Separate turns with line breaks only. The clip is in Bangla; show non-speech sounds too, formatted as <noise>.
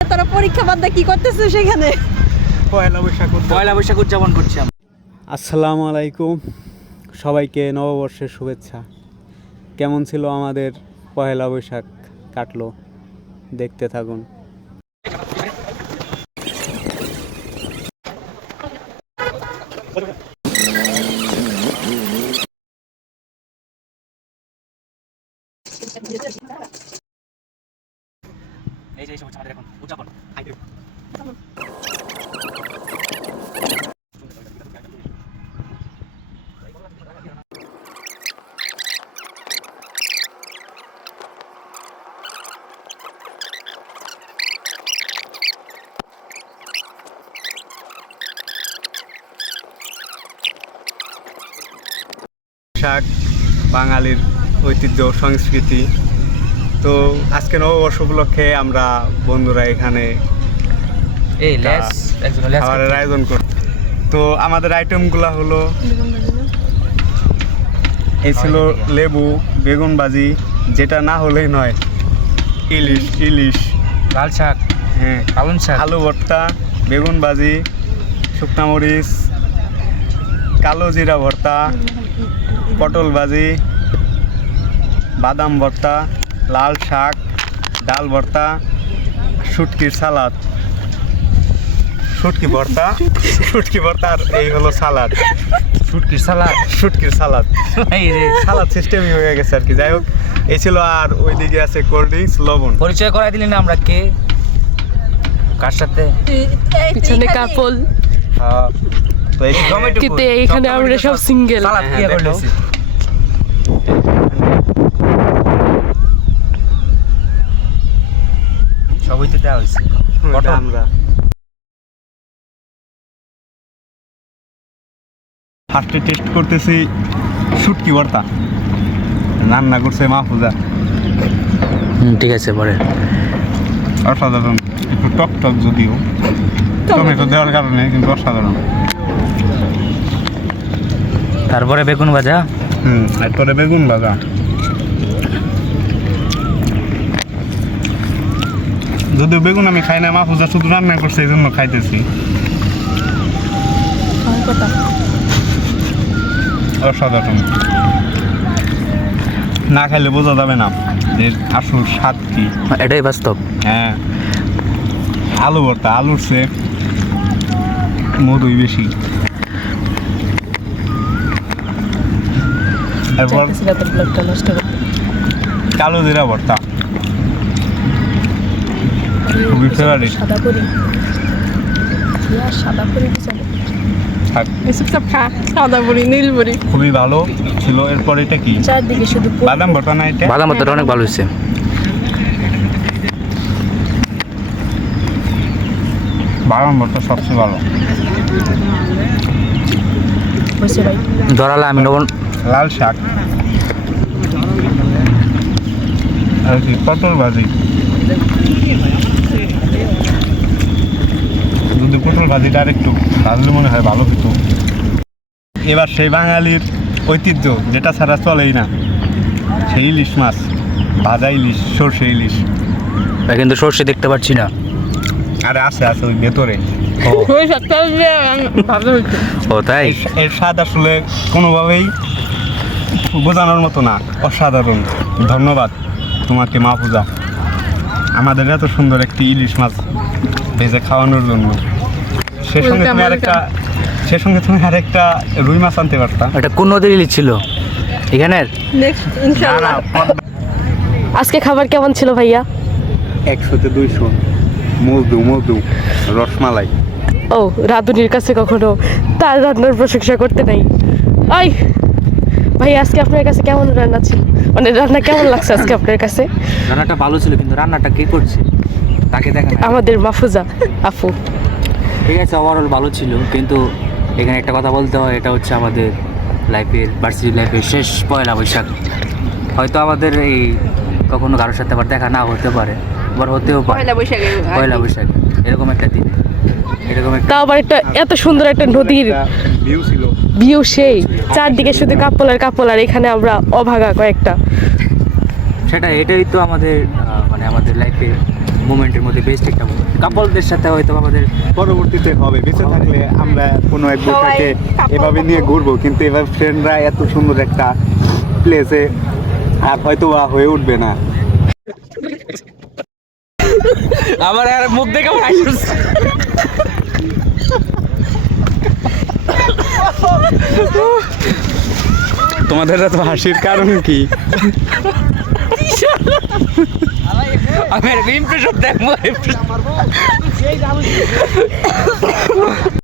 তোরা পরীক্ষা বাদ কি করতেছে সেখানে?
পয়লা বৈশাখ
পয়লা বৈশাখ উদযাপন করছি আমরা।
আসসালামু আলাইকুম। সবাইকে নববর্ষের শুভেচ্ছা। কেমন ছিল আমাদের পয়লা বৈশাখ কাটলো? দেখতে থাকুন।
এই যে এই সব হচ্ছে আমাদের এখন উদযাপন।
পোশাক বাঙালির ঐতিহ্য সংস্কৃতি তো আজকে নববর্ষ উপলক্ষে আমরা বন্ধুরা এখানে খাবারের আয়োজন করি তো আমাদের আইটেমগুলো হলো এই ছিল লেবু বেগুন ভাজি যেটা না হলেই নয় ইলিশ ইলিশ।
লাল শাক।
হ্যাঁ।
পালন শাক।
আলু ভর্তা বেগুন ভাজি শুকনা মরিচ কালো জিরা ভর্তা পটল ভাজি বাদাম ভর্তা লাল শাক ডাল ভর্তা শুটকির সালাদ। শুটকি ভর্তা শুটকি ভর্তা আর এই হলো সালাদ।
শুটকির সালাদ?
শুটকির সালাদ।
এই রে।
সালাদ সিস্টেমই হয়ে গেছে আর কি। যাই হোক এই ছিল আর ওইদিকে আছে কোল্ড ড্রিঙ্কস লবণ।
পরিচয় করাই দিলেন না আমরা কে? কার সাথে?
পিছনে কাপল।
হ্যাঁ, তো এই
টমেটো
কিন্তু এইখানে আমরা সব single।
সালাদ
হ্যাঁ,
দিয়ে করতেছি সবই তো দেওয়া হয়েছে
ওটা আমরা ফার্স্টে টেস্ট করতেছি শুটকি ভর্তা। রান্না করছে মাহফুজা।
হুম ঠিক আছে পরে।
অসাধারণ। একটু টক টক যদিও। টমেটো দেওয়ার কারণে কিন্তু অসাধারণ।
তারপরে বেগুন ভাজা?
হুম এরপরে বেগুন ভাজা। যদিও বেগুন আমি খাই না মাহফুজা শুধু রান্না করছে এই জন্য খাইতেছি। অসাধারণ। না খাইলে বোঝা যাবে না যে আসল স্বাদ কি।
এটাই বাস্তব।
হ্যাঁ। আলু ভর্তা আলুর সে মধুই বেশি। এরপর কালো জিরা ভর্তা। খুবই ফেভারিট
সাদা করি। সাদা করি এসব সব খা সাদা বড়ি নীল বড়ি।
খুবই ভালো ছিল। এরপর এটা কি?
চারদিকে শুধু
বাদাম ভর্তা না এটা?
বাদাম ভর্তাটা অনেক ভালো হয়েছে।
বাদাম ভর্তা সবচেয়ে ভালো।
বসে ভাই।
ধরালে আমি লবণ
লাল শাক। আর কি পটল ভাজি। পটল ভাজিটা আর একটু ভাজলে মনে হয় ভালো হতো এবার সেই বাঙালির ঐতিহ্য যেটা ছাড়া চলেই না। সেই ইলিশ মাছ ভাজা ইলিশ সর্ষে ইলিশ।
কিন্তু সর্ষে দেখতে পাচ্ছি না।
আরে আছে আছে ওই ভেতরে। <laughs>
ও তাই?
এর এর স্বাদ আসলে কোনোভাবেই বোঝানোর মতো না। অসাধারণ। ধন্যবাদ তোমাকে মা পূজা। আমাদের এত সুন্দর একটি ইলিশ মাছ ভেজে খাওয়ানোর জন্য। সে সঙ্গে তুমি আরেকটা সে সঙ্গে তুমি আরেকটা রুই মাছ আনতে পারতা।
এটা কোন নদীর ইলিশ ছিল? এখানের?
আজকে খাবার কেমন ছিল ভাইয়া?
একশোতে দুইশো। মধু মধু রসমালাই।
ও রাধুনির কাছে কখনো তার রান্নার প্রশংসা করতে নাই। আই! ভাই আজকে আপনার কাছে কেমন রান্না ছিল? মানে রান্না কেমন লাগছে আজকে আপনার কাছে?
রান্নাটা ভালো ছিল কিন্তু রান্নাটা কে করছে? তাকে দেখা নাই।
আমাদের মাফুজা আপু।
ঠিক আছে ওভারঅল ভালো ছিল কিন্তু এখানে একটা কথা বলতে হয় এটা হচ্ছে আমাদের লাইফের ভার্সিটি লাইফের শেষ পয়লা বৈশাখ। হয়তো আমাদের এই কখনো কারোর সাথে আবার দেখা না হতে পারে আবার হতেও পারে।
বৈশাখে
পয়লা বৈশাখ এরকম একটা দিন এরকম একটা
তাও আবার একটা এত সুন্দর একটা নদীর
ভিউ ছিল।
ভিউ সেই চারদিকে শুধু কাপল আর কাপল আর এখানে আমরা অভাগা কয়েকটা।
সেটা এটাই তো আমাদের মানে আমাদের লাইফে মোমেন্টের মধ্যে বেস্ট একটা কাপলদের সাথে হয়তো আমাদের
পরবর্তীতে হবে বেঁচে থাকলে আমরা কোনো এক বৈশাখে এভাবে নিয়ে ঘুরবো কিন্তু এভাবে ফ্রেন্ডরা এত সুন্দর একটা প্লেসে আর হয়তো বা হয়ে উঠবে না।
আমার আর মুখ দেখে
তোমাদের এত হাসির কারণ কি?
আমি ইমপ্রেশন দেখব